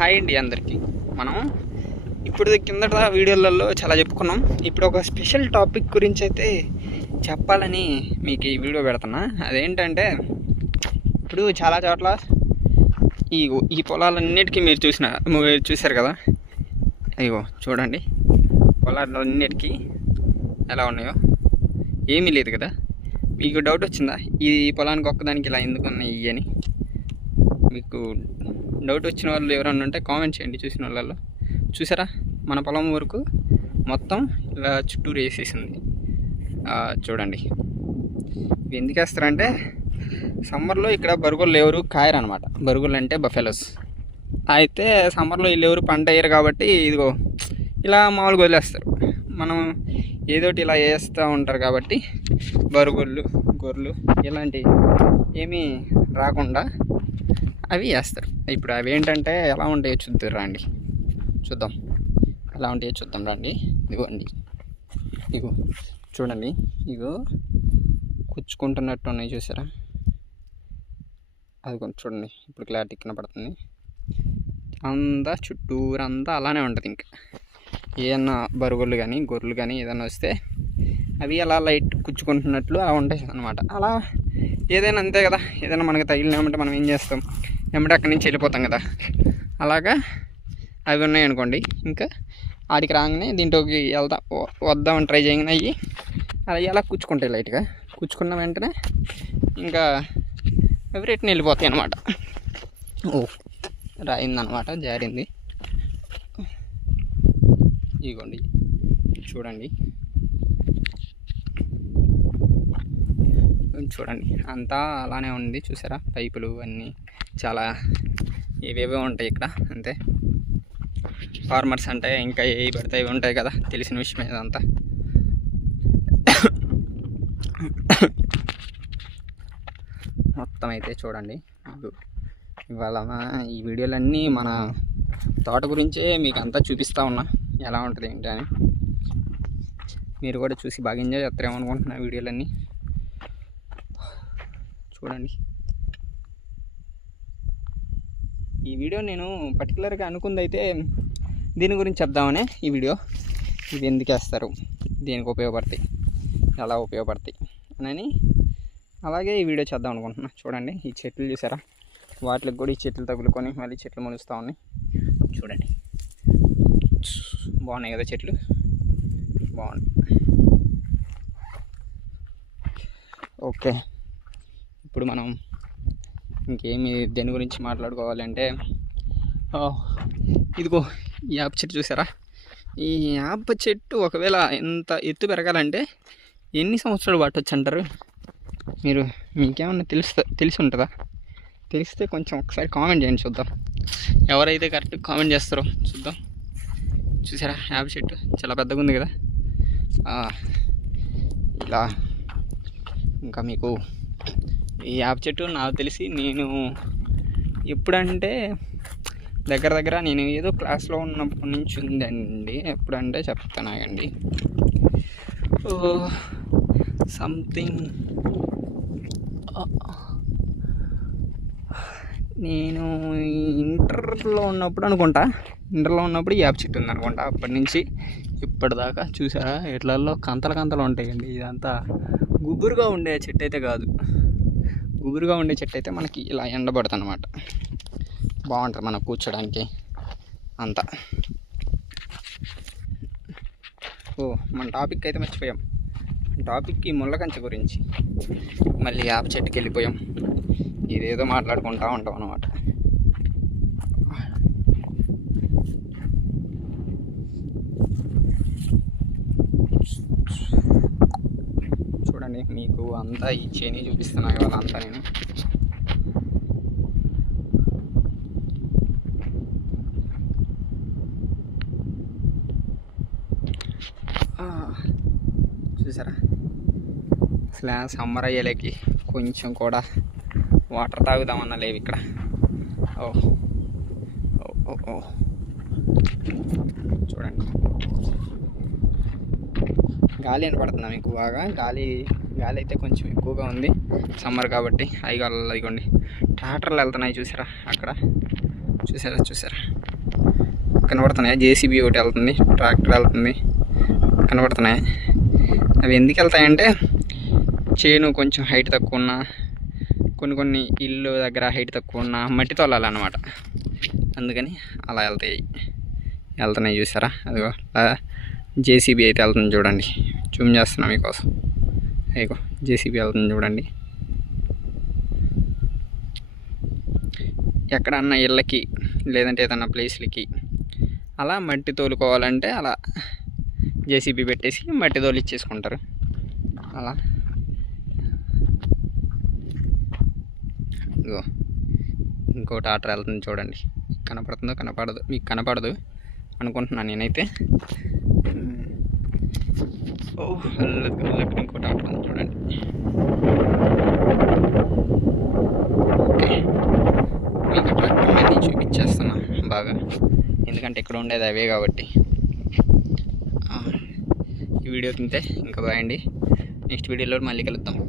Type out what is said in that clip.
Hi అండి అందరికీ. మనం ఇప్పుడు కిందట వీడియోలలో చాలా చెప్పుకున్నాం. ఇప్పుడు ఒక స్పెషల్ టాపిక్ గురించి అయితే చెప్పాలని మీకు ఈ వీడియో పెడుతున్నా. అదేంటంటే ఇప్పుడు చాలా చోట్ల ఈ పొలాలన్నిటికీ మీరు చూశారు కదా. అయ్యో చూడండి, పొలాలన్నిటికీ ఎలా ఉన్నాయో. ఏమీ లేదు కదా. మీకు డౌట్ వచ్చిందా ఈ పొలానికి ఒక్కదానికి ఇలా ఎందుకు ఉన్నాయి అని? మీకు డౌట్ వచ్చిన వాళ్ళు ఎవరన్నా ఉంటే కామెంట్ చేయండి. చూసిన వాళ్ళల్లో చూసారా, మన పొలం వరకు మొత్తం ఇలా చుట్టూరు వేసేసింది. చూడండి, ఇవి ఎందుకు వేస్తారంటే సమ్మర్లో ఇక్కడ బరుగులు ఎవరు కాయరనమాట. బరుగులు అంటే బఫెలోస్. అయితే సమ్మర్లో వీళ్ళు ఎవరు పంట వేయరు కాబట్టి ఇదిగో ఇలా మామూలుగా వదిలేస్తారు. మనం ఏదోటి ఇలా వేస్తూ ఉంటారు కాబట్టి బరుగుళ్ళు గొర్రెలు ఇలాంటివి ఏమీ రాకుండా అవి వేస్తారు. ఇప్పుడు అవి ఏంటంటే ఎలా ఉంటాయో చూద్దాం ఎలా ఉంటాయో చూద్దాం రండి. ఇదిగోండి, ఇగో చూడండి, ఇగో కుచ్చుకుంటున్నట్టు ఉన్నాయి చూసారా. అది కొంచెం చూడండి, ఇప్పుడు క్లారిటీ కనపడుతుంది. అంతా చుట్టూరంతా అలానే ఉంటుంది. ఇంకా ఏదన్నా బరుగులు కానీ గొర్రెలు కానీ ఏదైనా వస్తే అవి అలా లైట్ కుచ్చుకుంటున్నట్లు అలా ఉంటాయి అన్నమాట. అలా ఏదైనా అంతే కదా, ఏదైనా మనకి తగిలినామంటే మనం ఏం చేస్తాం, ఏమంటే అక్కడి నుంచి వెళ్ళిపోతాం కదా. అలాగా అవి ఉన్నాయనుకోండి, ఇంకా ఆడికి రాగానే దీంట్లోకి వద్దామని ట్రై చేయగానే అవి అలా కుచ్చుకుంటాయి. లైట్గా కుచ్చుకున్న వెంటనే ఇంకా అవి రిటర్న్ వెళ్ళిపోతాయి అన్నమాట. రాయిందనమాట, జారింది. ఇదిగోండి చూడండి అంతా అలానే ఉంది చూసారా. పైపులు అన్నీ చాలా ఏవేవో ఉంటాయి ఇక్కడ. అంతే, ఫార్మర్స్ అంటే ఇంకా ఏవి పడితే ఇవి ఉంటాయి కదా, తెలిసిన విషయం ఇదంతా. మొత్తం అయితే చూడండి, ఇవాళ ఈ వీడియోలన్నీ మన తోట గురించే మీకు అంతా చూపిస్తూ ఉన్నా, ఎలా ఉంటుంది ఏంటి అని. మీరు కూడా చూసి బాగా ఎంజాయ్ చేస్తారేమో అనుకుంటున్నా వీడియోలన్నీ. చూడండి, ఈ వీడియో నేను పర్టికులర్గా అనుకుంది అయితే దీని గురించి చెప్దామనే ఈ వీడియో. ఇది ఎందుకు వేస్తారు, దేనికి ఉపయోగపడతాయి, ఎలా ఉపయోగపడతాయి అని అలాగే ఈ వీడియో చేద్దాం అనుకుంటున్నా. చూడండి, ఈ చెట్లు చూసారా, వాటికి కూడా ఈ చెట్లు తగులుకొని మళ్ళీ చెట్లు మొలుస్తూ ఉన్నాయి. చూడండి, బాగున్నాయి కదా చెట్లు, బాగుంది. ఓకే, ఇప్పుడు మనం ఇంకేమి దేని గురించి మాట్లాడుకోవాలంటే, ఇదిగో ఈ యాప చెట్టు చూసారా. ఈ యాప చెట్టు ఒకవేళ ఎంత ఎత్తు పెరగాలంటే ఎన్ని సంవత్సరాలు పట్టొచ్చు అంటారు మీరు? మీకేమన్నా తెలిసి ఉంటుందా? తెలిస్తే కొంచెం ఒకసారి కామెంట్ చేయండి, చూద్దాం. ఎవరైతే కరెక్ట్ కామెంట్ చేస్తారో చూద్దాం. చూసారా, యాప చెట్టు చాలా పెద్దగా ఉంది కదా. ఇలా ఇంకా మీకు ఈ యాప చెట్టు నాకు తెలిసి నేను ఎప్పుడంటే దగ్గర నేను ఏదో క్లాస్లో ఉన్నప్పటి నుంచి ఉందండి. ఎప్పుడంటే చెప్తానాగండి, సంథింగ్ నేను ఇంటర్లో ఉన్నప్పుడు అనుకుంటా. ఇంటర్లో ఉన్నప్పుడు యాప చెట్టు ఉంది అనుకుంటా. అప్పటి నుంచి ఇప్పటిదాకా చూసారా, ఇట్లలో కంతలు ఉంటాయండి. ఇదంతా గుబురుగా ఉండే చెట్టు అయితే కాదు. గుబురుగా ఉండే చెట్టు అయితే మనకి ఇలా ఎండబడుతుంది అన్నమాట. బాగుంటుంది మనకు కూర్చోడానికి అంతా. మన టాపిక్ అయితే మర్చిపోయాం. టాపిక్కి ముళ్ళ కంచె గురించి మళ్ళీ యాప చెట్టుకి వెళ్ళిపోయాం. ఇదేదో మాట్లాడుకుంటూ ఉంటాం అన్నమాట. చూడండి, మీకు అంతా ఈ చేని చూపిస్తున్నా ఇవాళ అంతా నేను. చూసారా, అసలు సమ్మర్ అయ్యేలేకి కొంచెం కూడా వాటర్ తాగుదామన్నా లేవు ఇక్కడ. చూడండి, గాలి పడుతుందా మీకు? బాగా గాలి అయితే కొంచెం ఎక్కువగా ఉంది సమ్మర్ కాబట్టి. అదిగోండి ట్రాక్టర్లు వెళ్తున్నాయి చూసారా, అక్కడ చూసారా. కనబడుతున్నాయి. జేసీబీ ఒకటి వెళ్తుంది, ట్రాక్టర్ వెళ్తుంది, కనబడుతున్నాయి. అవి ఎందుకు వెళ్తాయంటే చేను కొంచెం హైట్ తక్కువ ఉన్న, కొన్ని ఇల్లు దగ్గర హైట్ తక్కువ ఉన్న మట్టి తోలాలన్నమాట. అందుకని అలా వెళ్తున్నాయి. చూసారా, అదిగో జేసీబీ అయితే వెళ్తుంది చూడండి. జూమ్ చేస్తున్నా మీకోసం. అయ్యో జేసీబీ వెళ్తుంది చూడండి. ఎక్కడన్నా ఇళ్ళకి లేదంటే ఏదన్నా ప్లేస్లకి అలా మట్టి తోలుకోవాలంటే అలా జేసీబీ పెట్టేసి మట్టి తోలు ఇచ్చేసుకుంటారు. అలా ఇగో ఇంకో ట్రాక్టర్ వెళ్తుంది చూడండి. కనపడుతుందో కనపడదు, మీకు కనపడదు అనుకుంటున్నాను నేనైతే. ఇంకో ట్రాక్టర్ ఉంది చూడండి. మీకు ట్రాక్టర్ అన్నీ చూపించేస్తున్నా బాగా, ఎందుకంటే ఇక్కడ ఉండేది అవే కాబట్టి. ఈ వీడియో తింటే ఇంకా బాగుండి. నెక్స్ట్ వీడియోలో మళ్ళీ కలుద్దాం.